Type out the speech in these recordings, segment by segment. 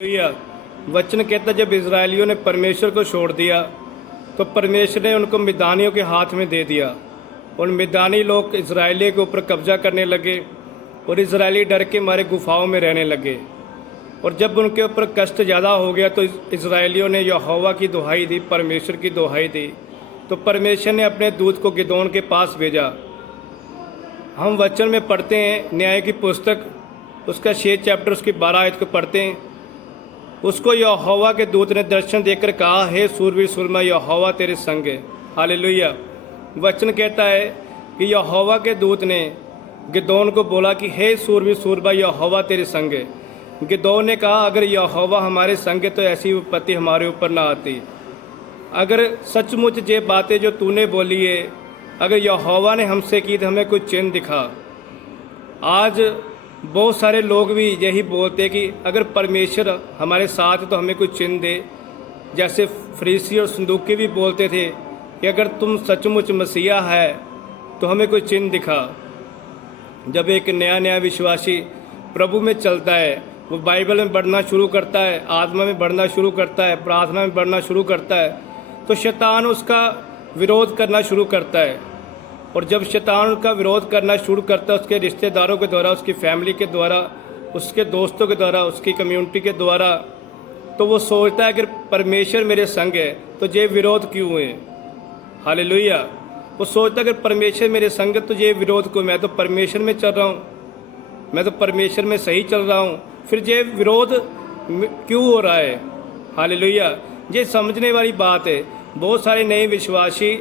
या वचन कहता जब इजरायलियों ने परमेश्वर को छोड़ दिया तो परमेश्वर ने उनको मिदानियों के हाथ में दे दिया और मिदानी लोग इजरायलियों के ऊपर कब्जा करने लगे और इजरायली डर के मारे गुफाओं में रहने लगे। और जब उनके ऊपर कष्ट ज़्यादा हो गया तो इजरायलियों ने यहोवा की दुहाई दी, परमेश्वर की दुहाई दी, तो परमेश्वर ने अपने दूत को गिदोन के पास भेजा। हम वचन में पढ़ते हैं न्याय की पुस्तक उसका 6 चैप्टर उसकी 12 आयत को पढ़ते हैं। उसको यहोवा के दूत ने दर्शन देकर कहा, हे सूरवीर सुरमा, यहोवा तेरे संग है। हालेलुया। वचन कहता है कि यहोवा के दूत ने गिदोन को बोला कि हे सूरवीर सुरमा, यहोवा तेरे संग है। गिदोन ने कहा, अगर यहोवा हमारे संग है तो ऐसी विपत्ति हमारे ऊपर ना आती। अगर सचमुच ये बातें जो तूने बोली है, अगर यहोवा ने हमसे की तो हमें कोई चिन्ह दिखा। आज बहुत सारे लोग भी यही बोलते हैं कि अगर परमेश्वर हमारे साथ है तो हमें कोई चिन्ह दे। जैसे फरीसी और संदूकी भी बोलते थे कि अगर तुम सचमुच मसीहा है तो हमें कोई चिन्ह दिखा। जब एक नया विश्वासी प्रभु में चलता है, वो बाइबल में बढ़ना शुरू करता है, आत्मा में बढ़ना शुरू करता है, प्रार्थना में बढ़ना शुरू करता है, तो शैतान उसका विरोध करना शुरू करता है। और जब शैतान का विरोध करना शुरू करता है उसके रिश्तेदारों के द्वारा, उसकी फैमिली के द्वारा, उसके दोस्तों के द्वारा, उसकी कम्युनिटी के द्वारा, तो वो सोचता है अगर परमेश्वर मेरे संग है तो ये विरोध क्यों है। हालेलुया। वो सोचता है अगर परमेश्वर मेरे संग है तो ये विरोध क्यों, मैं तो परमेश्वर में चल रहा हूँ, मैं तो परमेश्वर में सही चल रहा हूँ, फिर ये विरोध क्यों हो रहा है। हालेलुया। ये समझने वाली बात है। बहुत सारे नए विश्वासी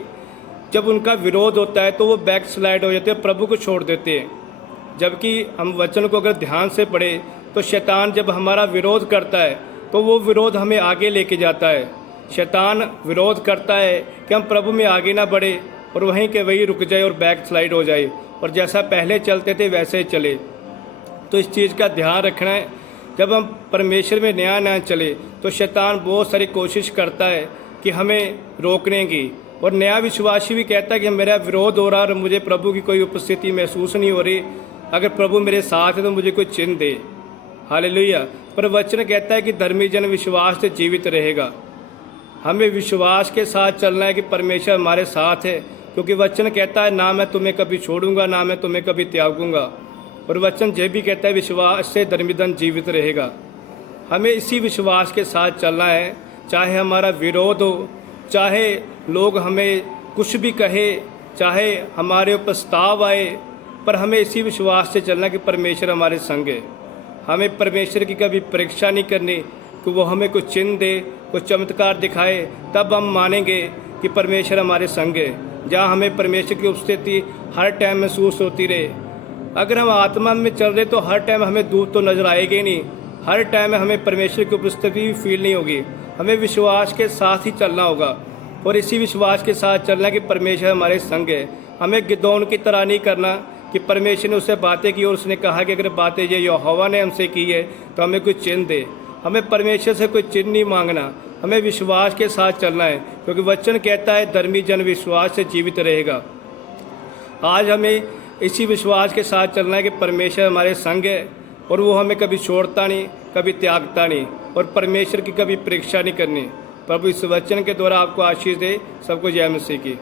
जब उनका विरोध होता है तो वो बैक स्लाइड हो जाते हैं, प्रभु को छोड़ देते हैं। जबकि हम वचन को अगर ध्यान से पढ़े तो शैतान जब हमारा विरोध करता है तो वो विरोध हमें आगे लेके जाता है। शैतान विरोध करता है कि हम प्रभु में आगे ना बढ़े और वहीं के वहीं रुक जाए और बैक स्लाइड हो जाए और जैसा पहले चलते थे वैसे ही चले। तो इस चीज़ का ध्यान रखना है। जब हम परमेश्वर में नया चले तो शैतान बहुत सारी कोशिश करता है कि हमें रोकने की। और नया विश्वासी भी कहता है कि मेरा विरोध हो रहा और मुझे प्रभु की कोई उपस्थिति महसूस नहीं हो रही, अगर प्रभु मेरे साथ है तो मुझे कोई चिन्ह दे। हालेलुया। पर वचन कहता है कि धर्मी जन विश्वास से जीवित रहेगा। हमें विश्वास के साथ चलना है कि परमेश्वर हमारे साथ है, क्योंकि वचन कहता है ना मैं तुम्हें कभी छोड़ूंगा, ना मैं तुम्हें कभी त्यागूंगा। और वचन ये भी कहता है विश्वास से धर्मी जन जीवित रहेगा। हमें इसी विश्वास के साथ चलना है, चाहे हमारा विरोध हो, चाहे लोग हमें कुछ भी कहे, चाहे हमारे ऊपर स्ताव आए, पर हमें इसी विश्वास से चलना कि परमेश्वर हमारे संग है। हमें परमेश्वर की कभी परीक्षा नहीं करनी कि वो हमें कुछ चिन्ह दे, कुछ चमत्कार दिखाए, तब हम मानेंगे कि परमेश्वर हमारे संग है। जहाँ हमें परमेश्वर की उपस्थिति हर टाइम महसूस होती रहे। अगर हम आत्मा में चल रहे तो हर टाइम हमें दूर तो नजर आएगी नहीं, हर टाइम हमें परमेश्वर की उपस्थिति भी फील नहीं होगी। हमें विश्वास के साथ ही चलना होगा और इसी विश्वास के साथ चलना कि परमेश्वर हमारे संग है। हमें गिदोन की तरह नहीं करना कि परमेश्वर ने उससे बातें की और उसने कहा कि अगर बातें ये यहोवा ने हमसे की है तो हमें कोई चिन्ह दे। हमें परमेश्वर से कोई चिन्ह नहीं मांगना, हमें विश्वास के साथ चलना है, क्योंकि वचन कहता है धर्मी जन विश्वास से जीवित रहेगा। आज हमें इसी विश्वास के साथ चलना है कि परमेश्वर हमारे संग है और वो हमें कभी छोड़ता नहीं, कभी त्यागता नहीं, और परमेश्वर की कभी परीक्षा नहीं करनी। प्रभु इस वचन के द्वारा आपको आशीष दे। सबको जय मसीह की।